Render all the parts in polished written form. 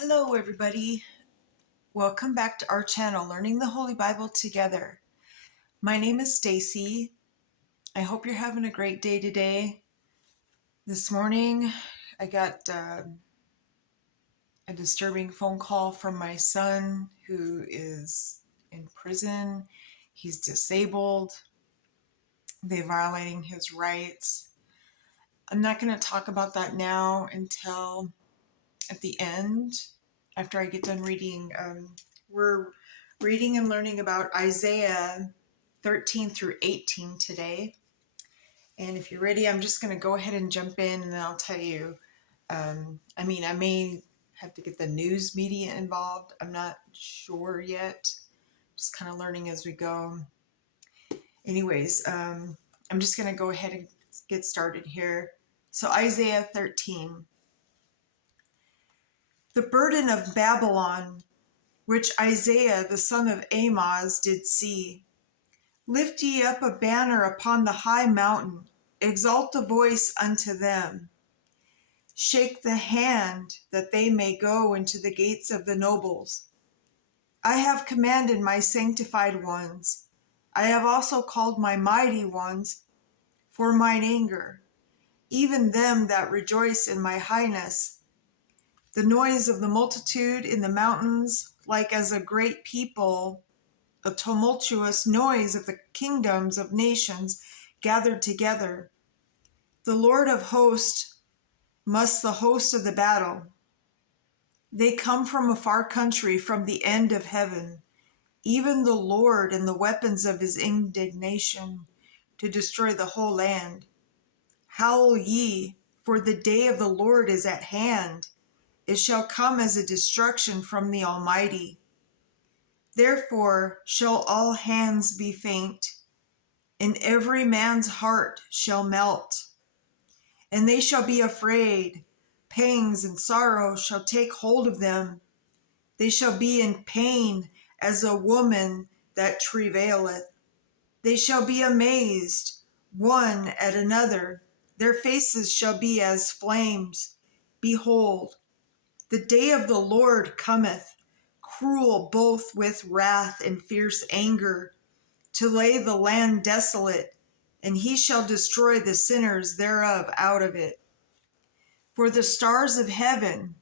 Hello everybody. Welcome back to our channel, Learning the Holy Bible Together. My name is Stacy. I hope you're having a great day today. This morning, I got a disturbing phone call from my son who is in prison. He's disabled. They're violating his rights. I'm not going to talk about that now until at the end, after I get done reading. We're reading and learning about Isaiah 13 through 18 today. And if you're ready, I'm just going to go ahead and jump in and then I'll tell you. I may have to get the news media involved. I'm not sure yet. Just kind of learning as we go. Anyways, I'm just going to go ahead and get started here. So Isaiah 13. The burden of Babylon, which Isaiah the son of Amoz did see. Lift ye up a banner upon the high mountain, exalt a voice unto them. Shake the hand, that they may go into the gates of the nobles. I have commanded my sanctified ones. I have also called my mighty ones for mine anger, even them that rejoice in my highness. The noise of the multitude in the mountains, like as a great people, a tumultuous noise of the kingdoms of nations gathered together. The Lord of hosts must the host of the battle. They come from a far country, from the end of heaven, even the Lord and the weapons of his indignation, to destroy the whole land. Howl ye, for the day of the Lord is at hand. It shall come as a destruction from the Almighty. Therefore shall all hands be faint, and every man's heart shall melt. And they shall be afraid. Pangs and sorrow shall take hold of them. They shall be in pain as a woman that travaileth. They shall be amazed, one at another. Their faces shall be as flames. Behold, the day of the Lord cometh, cruel both with wrath and fierce anger, to lay the land desolate, and he shall destroy the sinners thereof out of it. For the stars of heaven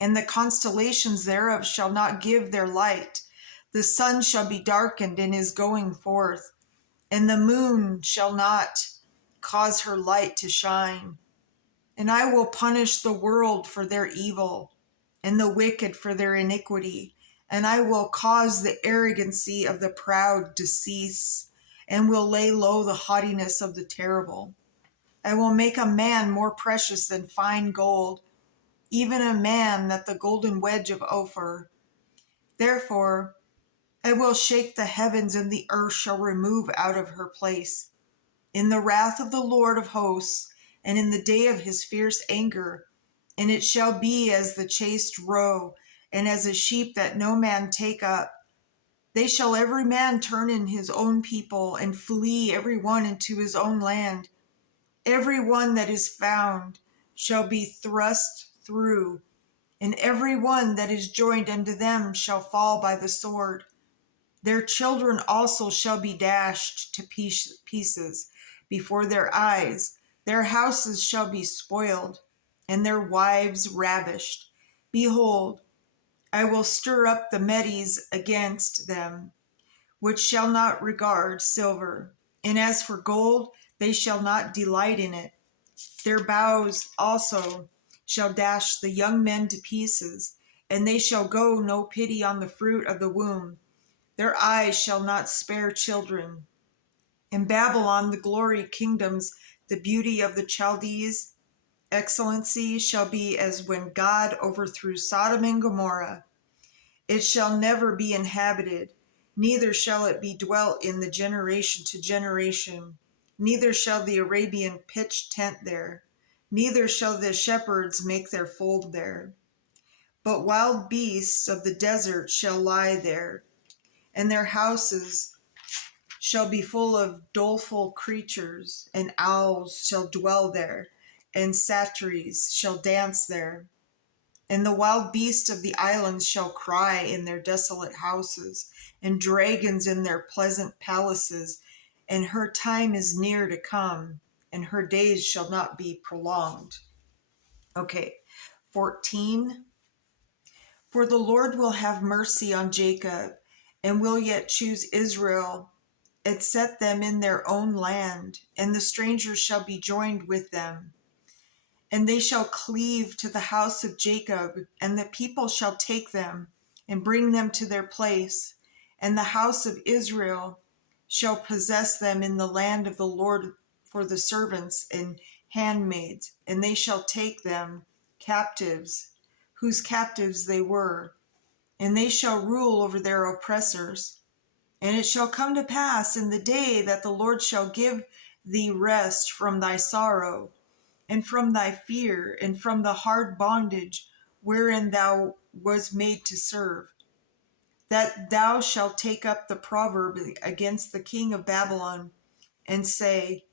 and the constellations thereof shall not give their light. The sun shall be darkened in his going forth, and the moon shall not cause her light to shine. And I will punish the world for their evil, and the wicked for their iniquity. And I will cause the arrogancy of the proud to cease, and will lay low the haughtiness of the terrible. I will make a man more precious than fine gold, even a man that the golden wedge of Ophir. Therefore I will shake the heavens, and the earth shall remove out of her place. In the wrath of the Lord of hosts, and in the day of his fierce anger, and it shall be as the chased roe, and as a sheep that no man take up. They shall every man turn in his own people, and flee every one into his own land. Every one that is found shall be thrust through, and every one that is joined unto them shall fall by the sword. Their children also shall be dashed to pieces before their eyes. Their houses shall be spoiled, and their wives ravished. Behold, I will stir up the Medes against them, which shall not regard silver. And as for gold, they shall not delight in it. Their bows also shall dash the young men to pieces, and they shall go no pity on the fruit of the womb. Their eyes shall not spare children. In Babylon, the glory kingdoms, the beauty of the Chaldees, excellency shall be as when God overthrew Sodom and Gomorrah. It shall never be inhabited, neither shall it be dwelt in the generation to generation. Neither shall the Arabian pitch tent there, neither shall the shepherds make their fold there. But wild beasts of the desert shall lie there, and their houses shall be full of doleful creatures, and owls shall dwell there, and satyrs shall dance there. And the wild beasts of the islands shall cry in their desolate houses, and dragons in their pleasant palaces. And her time is near to come, and her days shall not be prolonged. Okay, 14. For the Lord will have mercy on Jacob, and will yet choose Israel, and set them in their own land, and the strangers shall be joined with them. And they shall cleave to the house of Jacob, and the people shall take them and bring them to their place. And the house of Israel shall possess them in the land of the Lord for the servants and handmaids, and they shall take them captives, whose captives they were, and they shall rule over their oppressors. And it shall come to pass in the day that the Lord shall give thee rest from thy sorrow, and from thy fear, and from the hard bondage wherein thou was made to serve, that thou shalt take up the proverb against the king of Babylon, and say,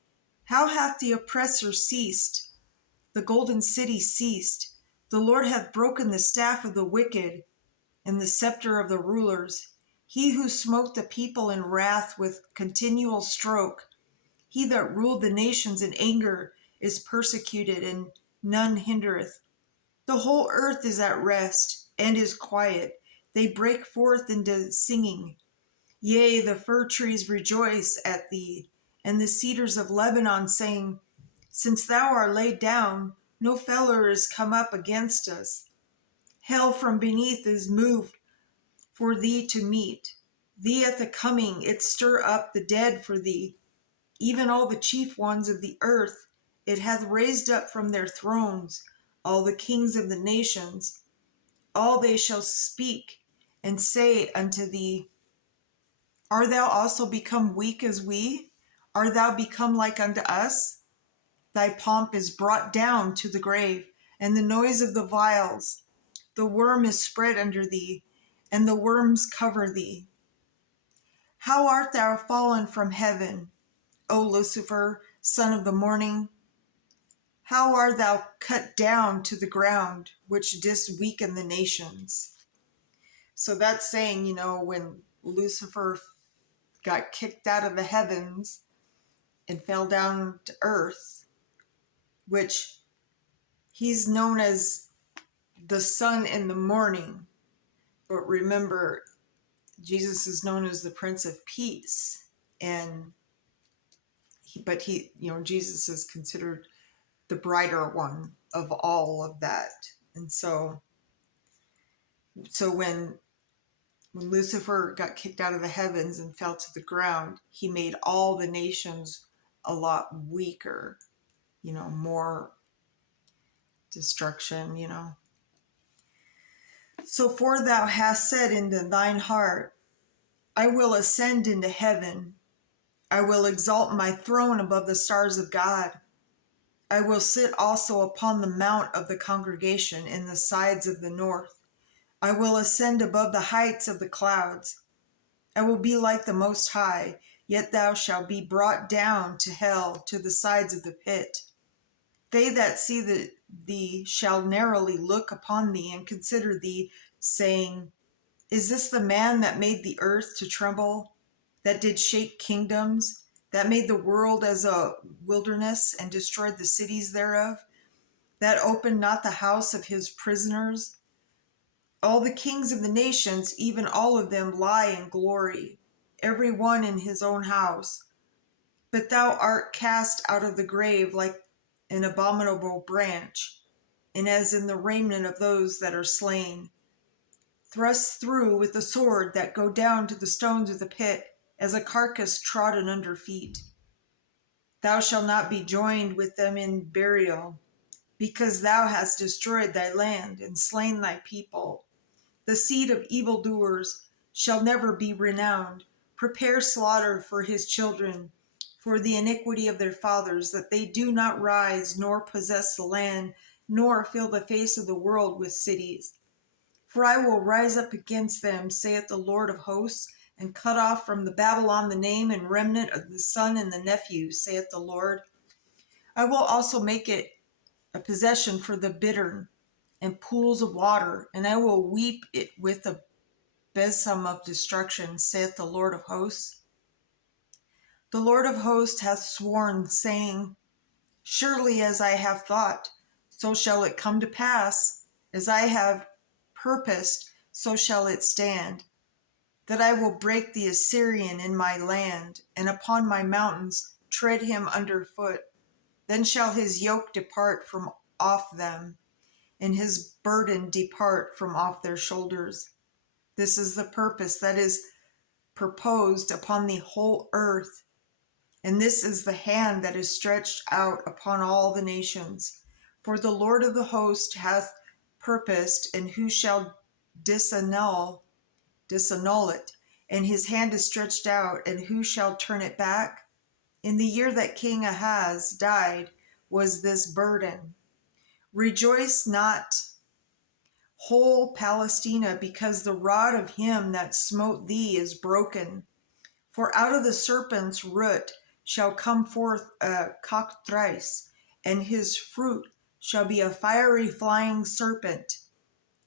How hath the oppressor ceased? The golden city ceased. The Lord hath broken the staff of the wicked, and the scepter of the rulers. He who smote the people in wrath with continual stroke, he that ruled the nations in anger, is persecuted, and none hindereth. The whole earth is at rest, and is quiet. They break forth into singing. Yea, the fir trees rejoice at thee, and the cedars of Lebanon, saying, Since thou art laid down, no feller is come up against us. Hell from beneath is moved for thee to meet thee at the coming. It stir up the dead for thee, even all the chief ones of the earth. It hath raised up from their thrones all the kings of the nations. All they shall speak and say unto thee, Art thou also become weak as we? Art thou become like unto us? Thy pomp is brought down to the grave, and the noise of the vials. The worm is spread under thee, and the worms cover thee. How art thou fallen from heaven, O Lucifer, son of the morning? How art thou cut down to the ground, which didst weaken the nations? So that's saying, when Lucifer got kicked out of the heavens and fell down to earth, which he's known as the sun in the morning. But remember, Jesus is known as the Prince of Peace. And Jesus is considered the brighter one of all of that. And so when Lucifer got kicked out of the heavens and fell to the ground, he made all the nations a lot weaker, more destruction. So for thou hast said in thine heart, I will ascend into heaven. I will exalt my throne above the stars of God. I will sit also upon the mount of the congregation in the sides of the north. I will ascend above the heights of the clouds. I will be like the Most High, yet thou shalt be brought down to hell, to the sides of the pit. They that see thee shall narrowly look upon thee and consider thee, saying, Is this the man that made the earth to tremble, that did shake kingdoms, that made the world as a wilderness and destroyed the cities thereof, that opened not the house of his prisoners? All the kings of the nations, even all of them, lie in glory, every one in his own house. But thou art cast out of the grave like an abominable branch, and as in the raiment of those that are slain, thrust through with the sword, that go down to the stones of the pit, as a carcass trodden under feet. Thou shalt not be joined with them in burial. because thou hast destroyed thy land and slain thy people. The seed of evildoers shall never be renowned. Prepare slaughter for his children, for the iniquity of their fathers, that they do not rise, nor possess the land, nor fill the face of the world with cities. For I will rise up against them, saith the Lord of hosts, and cut off from the Babylon the name and remnant of the son and the nephew, saith the Lord. I will also make it a possession for the bittern and pools of water, and I will weep it with a besom of destruction, saith the Lord of hosts. The Lord of hosts hath sworn, saying, surely as I have thought, so shall it come to pass. As I have purposed, so shall it stand, that I will break the Assyrian in my land, and upon my mountains tread him under foot. Then shall his yoke depart from off them, and his burden depart from off their shoulders. This is the purpose that is proposed upon the whole earth, and this is the hand that is stretched out upon all the nations. For the Lord of the host hath purposed, and who shall disannul it? And his hand is stretched out, and who shall turn it back? In the year that King Ahaz died was this burden. Rejoice not, whole Palestina, because the rod of him that smote thee is broken. For out of the serpent's root shall come forth a cockatrice, and his fruit shall be a fiery flying serpent.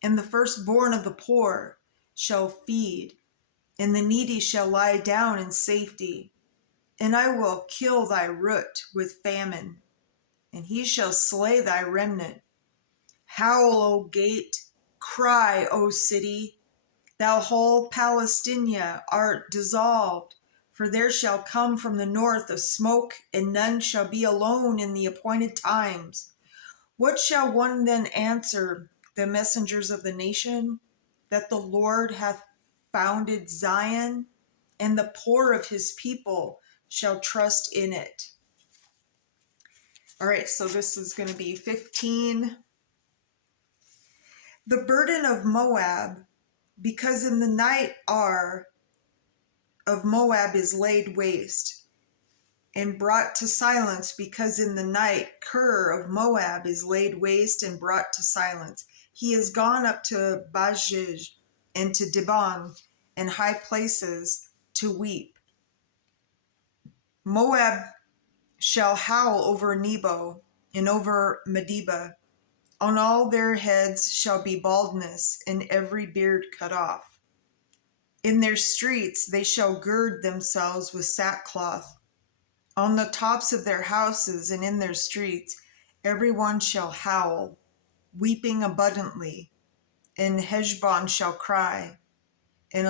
And the firstborn of the poor shall feed, and the needy shall lie down in safety. And I will kill thy root with famine, and he shall slay thy remnant. Howl, O gate, cry, O city, thou whole Palestina art dissolved. For there shall come from the north a smoke, and none shall be alone in the appointed times. What shall one then answer the messengers of the nation? That the Lord hath founded Zion, and the poor of his people shall trust in it. All right, so this is going to be 15. The burden of Moab, because in the night Ar of Moab is laid waste, and brought to silence, because in the night Ker of Moab is laid waste and brought to silence. He is gone up to Bajij and to Dibon and high places to weep. Moab shall howl over Nebo and over Medeba. On all their heads shall be baldness, and every beard cut off. In their streets they shall gird themselves with sackcloth. On the tops of their houses and in their streets every one shall howl, weeping abundantly. And Heshbon shall cry, and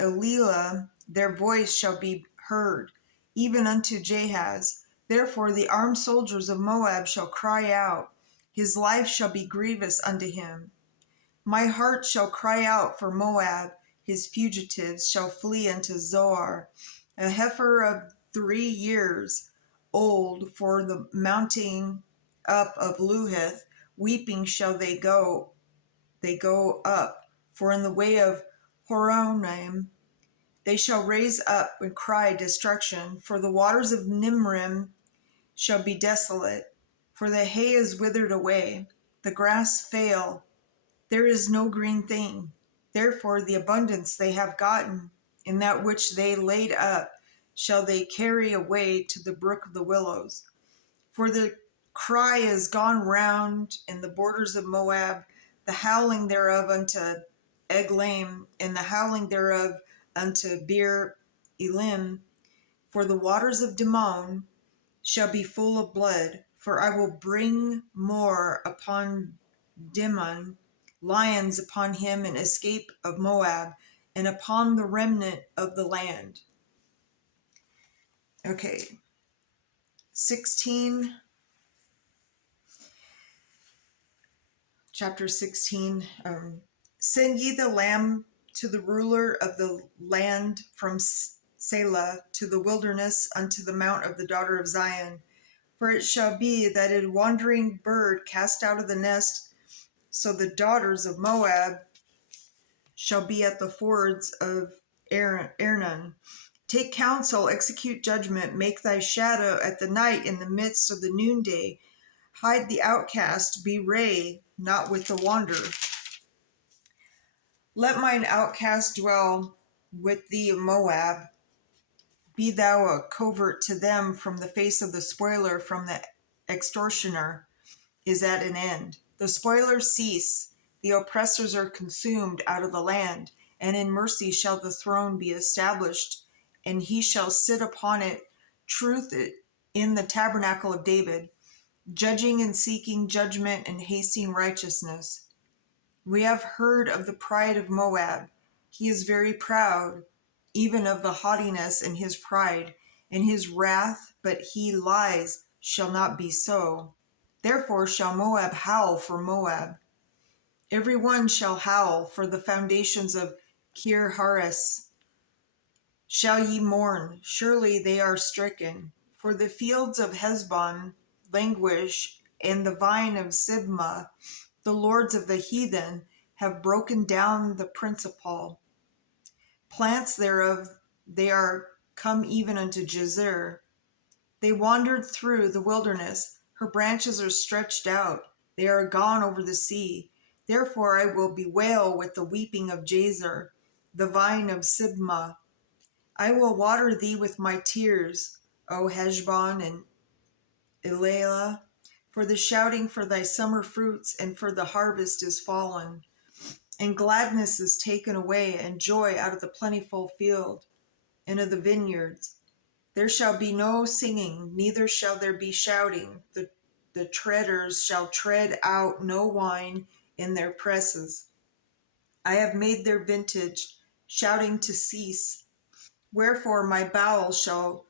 Elilah their voice shall be heard, even unto Jahaz. Therefore the armed soldiers of Moab shall cry out, his life shall be grievous unto him. My heart shall cry out for Moab, his fugitives shall flee unto Zoar. A heifer of 3 years old for the mounting up of Luhith, weeping shall they go up, for in the way of Horonaim they shall raise up and cry destruction, for the waters of Nimrim shall be desolate, for the hay is withered away, the grass fail, there is no green thing. Therefore the abundance they have gotten, in that which they laid up, shall they carry away to the brook of the willows. For the cry is gone round in the borders of Moab, the howling thereof unto Eglaim, and the howling thereof unto Beer Elim. For the waters of Dimon shall be full of blood, for I will bring more upon Dimon, lions upon him, and escape of Moab, and upon the remnant of the land. Okay, 16. Chapter 16. Send ye the lamb to the ruler of the land from Selah to the wilderness unto the mount of the daughter of Zion. For it shall be that a wandering bird cast out of the nest, so the daughters of Moab shall be at the fords of Arnon. Take counsel, execute judgment, make thy shadow at the night in the midst of the noonday. Hide the outcast, bewray not with the wanderer. Let mine outcast dwell with thee, Moab. Be thou a covert to them from the face of the spoiler, from the extortioner is at an end. The spoilers cease, the oppressors are consumed out of the land, and in mercy shall the throne be established, and he shall sit upon it, truth in the tabernacle of David, judging and seeking judgment and hasting righteousness. We have heard of the pride of Moab. He is very proud, even of the haughtiness in his pride, and his wrath, but he lies, shall not be so. Therefore shall Moab howl for Moab. Every one shall howl for the foundations of Kir Hares. Shall ye mourn? Surely they are stricken. For the fields of Heshbon languish, and the vine of Sibmah, the lords of the heathen, have broken down the principal plants thereof. They are come even unto Jazer. They wandered through the wilderness. Her branches are stretched out. They are gone over the sea. Therefore I will bewail with the weeping of Jazer, the vine of Sibmah. I will water thee with my tears, O Heshbon and Elilah, for the shouting for thy summer fruits and for the harvest is fallen, and gladness is taken away, and joy out of the plentiful field and of the vineyards. There shall be no singing, neither shall there be shouting. The treaders shall tread out no wine in their presses. I have made their vintage, shouting to cease. Wherefore my bowels shall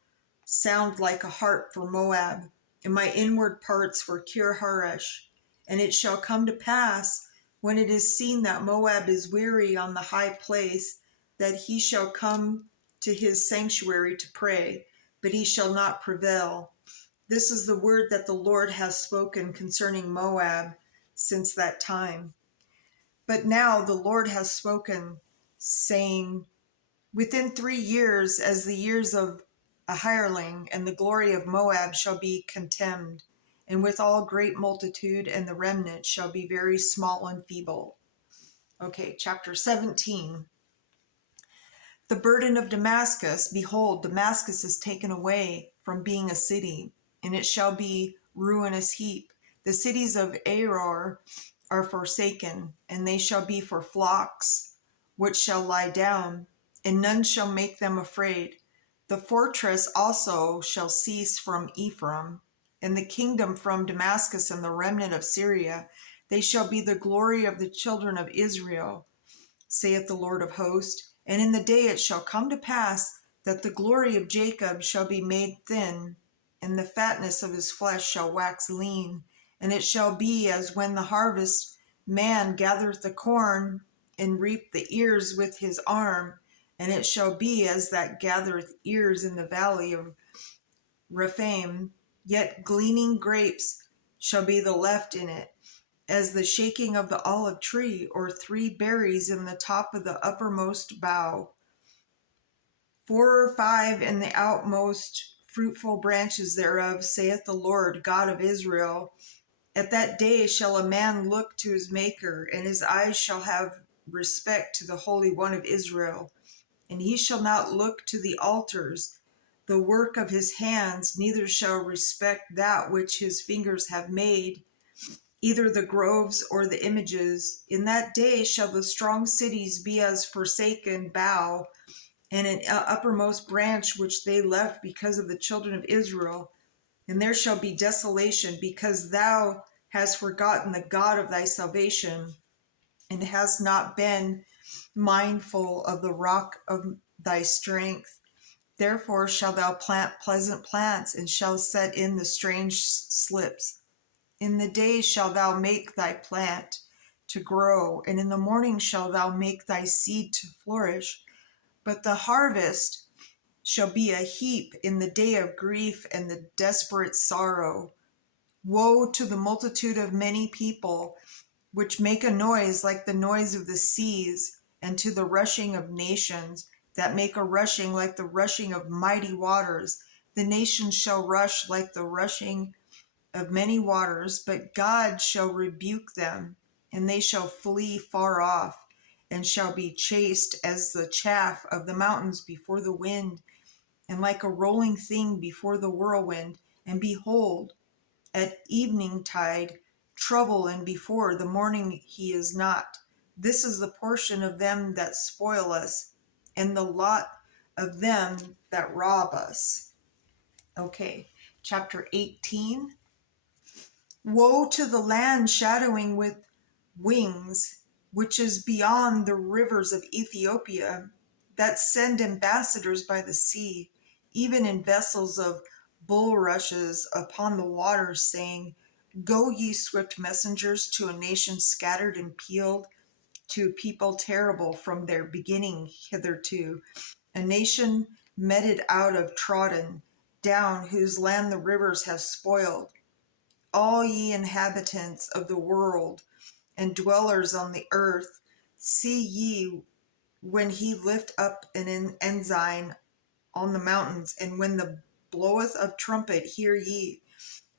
sound like a harp for Moab, and my inward parts for Kir Haresh. And it shall come to pass, when it is seen that Moab is weary on the high place, that he shall come to his sanctuary to pray, but he shall not prevail. This is the word that the Lord has spoken concerning Moab since that time. But now the Lord has spoken, saying, within 3 years, as the years of a hireling, and the glory of Moab shall be contemned, and with all great multitude, and the remnant shall be very small and feeble. Okay, chapter 17. The burden of Damascus. Behold, Damascus is taken away from being a city, and it shall be ruinous heap. The cities of Aror are forsaken, and they shall be for flocks, which shall lie down, and none shall make them afraid. The fortress also shall cease from Ephraim, and the kingdom from Damascus, and the remnant of Syria. They shall be the glory of the children of Israel, saith the Lord of hosts. And in the day it shall come to pass that the glory of Jacob shall be made thin, and the fatness of his flesh shall wax lean. And it shall be as when the harvest man gathereth the corn, and reap the ears with his arm. And it shall be as that gathereth ears in the valley of Rephaim, yet gleaning grapes shall be the left in it, as the shaking of the olive tree, or 3 berries in the top of the uppermost bough, 4 or 5 in the outmost fruitful branches thereof, saith the Lord God of Israel. At that day shall a man look to his Maker, and his eyes shall have respect to the Holy One of Israel. And he shall not look to the altars, the work of his hands, neither shall respect that which his fingers have made, either the groves or the images. In that day shall the strong cities be as forsaken bough, and an uppermost branch which they left because of the children of Israel. And there shall be desolation, because thou hast forgotten the God of thy salvation, and hast not been mindful of the rock of thy strength. Therefore shalt thou plant pleasant plants, and shalt set in the strange slips. In the day shalt thou make thy plant to grow, and in the morning shalt thou make thy seed to flourish. But the harvest shall be a heap in the day of grief and the desperate sorrow. Woe to the multitude of many people, which make a noise like the noise of the seas, and to the rushing of nations, that make a rushing like the rushing of mighty waters. The nations shall rush like the rushing of many waters, but God shall rebuke them, and they shall flee far off, and shall be chased as the chaff of the mountains before the wind, and like a rolling thing before the whirlwind. And behold, at evening tide, trouble, and before the morning he is not. This is the portion of them that spoil us, and the lot of them that rob us. Okay, chapter 18. Woe to the land shadowing with wings, which is beyond the rivers of Ethiopia, that send ambassadors by the sea, even in vessels of bulrushes upon the waters, saying, Go ye swift messengers to a nation scattered and peeled, to a people terrible from their beginning hitherto, a nation meted out of trodden down, whose land the rivers have spoiled. All ye inhabitants of the world and dwellers on the earth, see ye when he lift up an ensign on the mountains, and when the bloweth of trumpet, hear ye.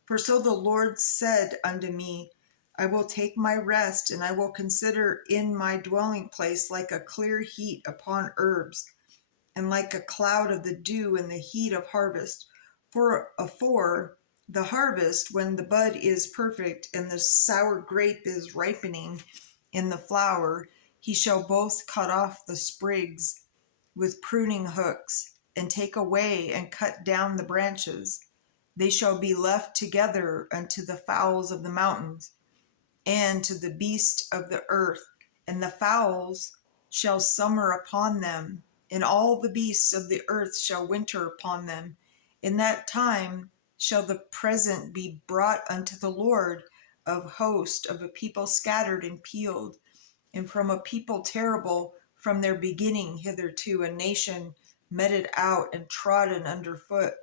For so the Lord said unto me, I will take my rest, and I will consider in my dwelling place like a clear heat upon herbs, and like a cloud of the dew in the heat of harvest. For afore the harvest, when the bud is perfect, and the sour grape is ripening in the flower, he shall both cut off the sprigs with pruning hooks, and take away and cut down the branches. They shall be left together unto the fowls of the mountains, and to the beasts of the earth, and the fowls shall summer upon them, and all the beasts of the earth shall winter upon them. In that time shall the present be brought unto the Lord of hosts, of a people scattered and peeled, and from a people terrible from their beginning hitherto, a nation meted out and trodden under foot,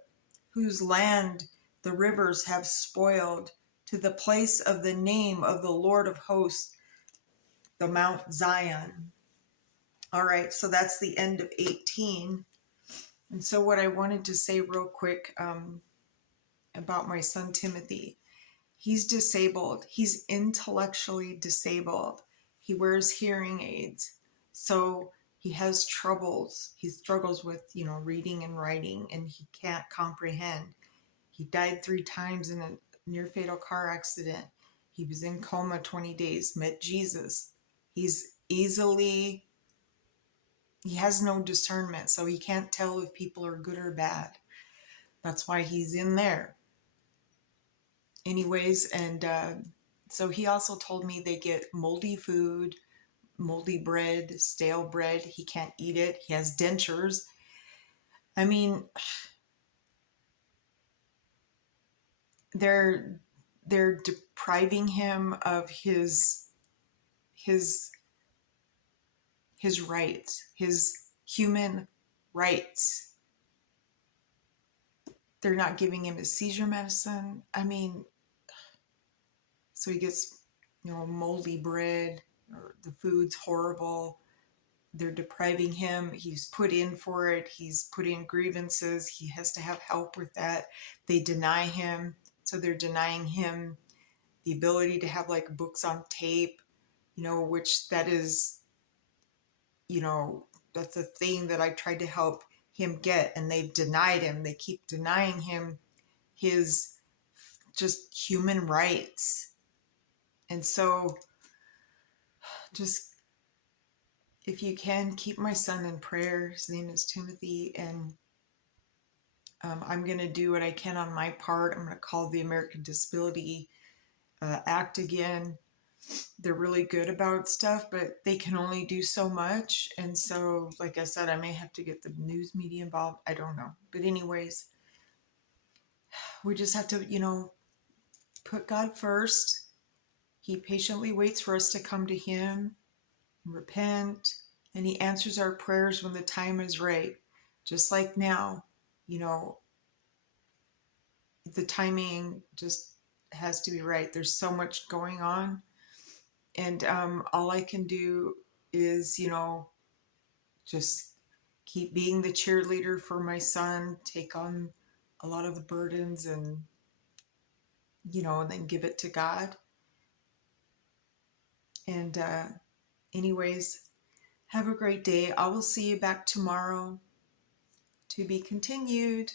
whose land the rivers have spoiled, to the place of the name of the Lord of hosts, the Mount Zion. All right, so that's the end of 18. And so what I wanted to say real quick about my son Timothy, he's disabled. He's intellectually disabled. He wears hearing aids. So he has troubles. He struggles with, reading and writing, and he can't comprehend. He died 3 times in a near-fatal car accident. He was in coma 20 days, met Jesus. He has no discernment, so he can't tell if people are good or bad. That's why he's in there. Anyways, and so he also told me they get moldy food, moldy bread, stale bread. He can't eat it. He has dentures. I mean, they're depriving him of his rights, his human rights. They're not giving him his seizure medicine. I mean, so he gets, moldy bread, or the food's horrible. They're depriving him. He's put in for it. He's put in grievances. He has to have help with that. They deny him. So they're denying him the ability to have like books on tape, which that is, that's a thing that I tried to help him get, and they've denied him. They keep denying him his just human rights. And so just, if you can, keep my son in prayer. His name is Timothy, and I'm going to do what I can on my part. I'm going to call the American Disability Act again. They're really good about stuff, but they can only do so much. And so, like I said, I may have to get the news media involved. I don't know. But anyways, we just have to, put God first. He patiently waits for us to come to him, repent, and he answers our prayers when the time is right. just like now, you know, the timing just has to be right. There's so much going on. And all I can do is, you know, just keep being the cheerleader for my son, take on a lot of the burdens and, you know, and then give it to God. And anyways, have a great day. I will see you back tomorrow. To be continued.